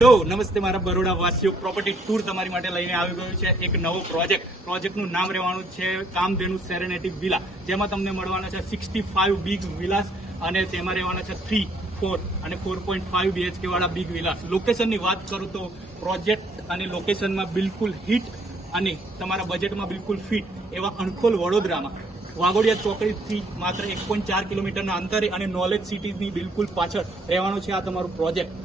તો નમસ્તે મારા બરોડા વાસીઓ, પ્રોપર્ટી ટૂર તમારી માટે લઈને આવી ગયું છે એક નવો પ્રોજેક્ટનું નામ રહેવાનું છે કામધેનુ સેરેનિટી વિલા, જેમાં તમને મળવાના છે 65 બિગ વિલાસ અને તેમાં રહેવાના છે 3, 4 અને 4.5 BHK વાળા બિગ વિલાસ. લોકેશનની વાત કરું તો પ્રોજેક્ટ અને લોકેશનમાં બિલકુલ હિટ અને તમારા બજેટમાં બિલકુલ ફિટ એવા અણખોલ વડોદરામાં વાઘોડિયા ચોકડીથી માત્ર 1.4 કિલોમીટરના અંતરે અને નોલેજ સિટીની બિલકુલ પાછળ રહેવાનું છે આ તમારું પ્રોજેક્ટ.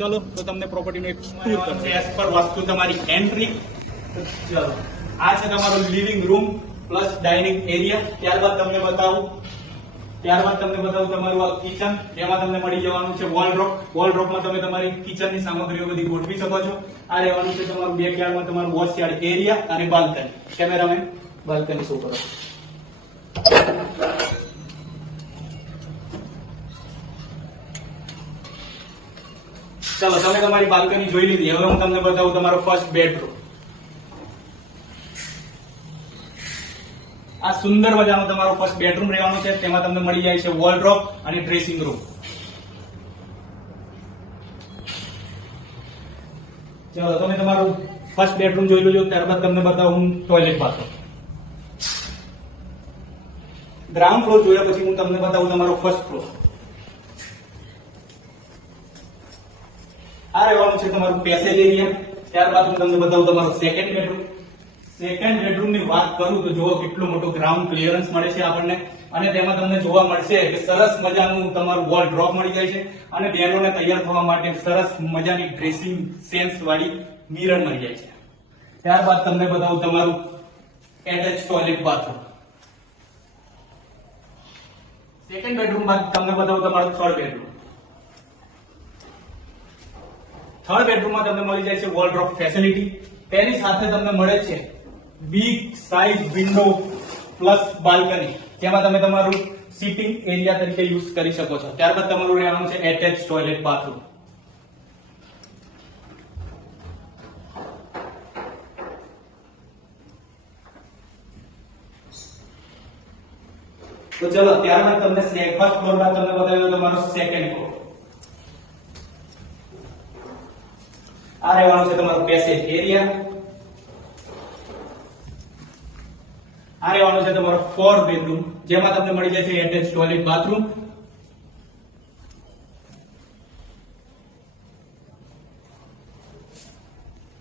ચલો તો તમને પ્રોપર્ટીનો એક ટૂર કરશે એઝ પર વાસ્તુ તમારી એન્ટ્રી. ચલો, આ છે તમારું living room plus dining area. ત્યારબાદ તમને બતાવું તમારું આ કિચન, જેમાં તમને મળી જવાનું છે વોલડ્રોપમાં તમે તમારી કિચનની સામગ્રીઓ બધી ગોઠવી શકો છો. આ રહેવાનું છે તમારું બેકયાર્ડમાં તમારું વોશયાર્ડ એરિયા અને બાલ્કની. કેમેરામેન બાલ્કની શો કરો. ચલો, તમે તમારી બાલ્કની જોઈ લીધી. હવે હું તમને બતાવું તમારો ફર્સ્ટ બેડરૂમ. આ સુંદર મજાનો તમારો ફર્સ્ટ બેડરૂમ રહેવાનો છે. તેમાં તમને મળી જાય છે વોલડ્રોપ અને ડ્રેસિંગ રૂમ. ચલો, તમે તમારું ફર્સ્ટ બેડરૂમ જોઈ લેજો. ત્યારબાદ તમને બતાવું ટોયલેટ બાથરૂમ. ગ્રાઉન્ડ ફ્લોર જોયા પછી હું તમને બતાવું તમારો ફર્સ્ટ ફ્લોર. આ રહેવાનું છે તમારું પેસેજ એરિયા. ત્યારબાદ હું તમને બતાવું તમારો સેકન્ડ બેડરૂમ ની વાત કરું તો જુઓ કેટલો મોટો ગ્રાઉન્ડ ક્લિયરન્સ મળે છે આપણને, અને તેમાં તમને જોવા મળશે કે સરસ મજાનું તમારું વોલડ્રોપ મળી જાય છે અને બહેનોને તૈયાર થવા માટે સરસ મજાની ડ્રેસિંગ સેન્સ વાળી મિરર મળી જાય છે. ત્યારબાદ તમને બતાવું તમારું attach toilet bathroom. Second bedroom બાદ તમને બતાવું તમારું થર્ડ બેડરૂમમાં તમને મળી જાય છે વોલડ્રોપ ફેસિલિટી. તેની સાથે તમને મળે છે big size window plus balcony, જેમાં તમે તમારું સિટિંગ એરિયા તરીકે યુઝ કરી શકો છો. ત્યારબાદ તમારું રહેવાનું છે એટેચ ટોયલેટ બાથરૂમ. તો ચલો, ત્યારબાદ તમને ફર્સ્ટ ફ્લોર બાદ તમને બતાવ્યો તમારો સેકન્ડ ફ્લોર. આ રહેવાનું છે તમારું પેસેજ એરિયા. આ રહેવાનું છે તમારો ફોર્થ બેડરૂમ, જેમાં તમને મળી જાય છે એટેચ ટોયલેટ બાથરૂમ.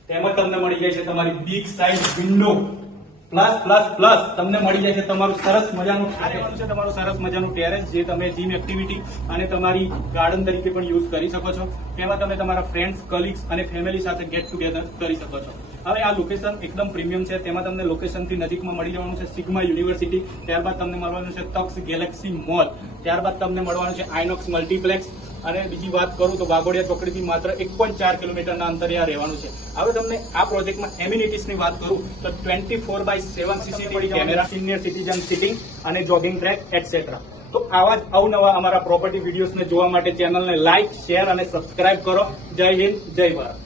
તેમાં તમને મળી જાય છે તમારી બિગ સાઇઝ વિન્ડો પ્લસ તમને મળી જાય છે તમારું સરસ મજાનું ટેરેસ, જે તમે જીમ એક્ટિવિટી અને તમારી ગાર્ડન તરીકે પણ યુઝ કરી શકો છો. તેમાં તમે તમારા ફ્રેન્ડ્સ, કલીગ્સ અને ફેમિલી સાથે ગેટ ટુગેધર કરી શકો છો. હવે આ લોકેશન એકદમ પ્રીમિયમ છે. તેમાં તમને લોકેશનથી નજીકમાં મળી જવાનું છે સિગ્મા યુનિવર્સિટી. ત્યારબાદ તમને મળવાનું છે તક્ષ ગેલેક્સી મોલ. ત્યારબાદ તમને મળવાનું છે આઇનોક્સ મલ્ટીપ્લેક્સ. અને બીજી વાત કરું તો વાઘોડિયા ચોકડીથી માત્ર 1.4 કિલોમીટરના અંતરે આ રહેવાનું છે. હવે તમને આ પ્રોજેક્ટમાં એમ્યુનિટીઝની વાત કરું તો 24/7 CCTV camera, senior citizen sitting અને જોગિંગ ટ્રેક એટસેટ્રા. તો આવા જ અવનવા અમારા પ્રોપર્ટી વિડીયોઝને જોવા માટે ચેનલને લાઇક, શેર અને સબસ્ક્રાઇબ કરો. જય હિન્દ, જય ભારત.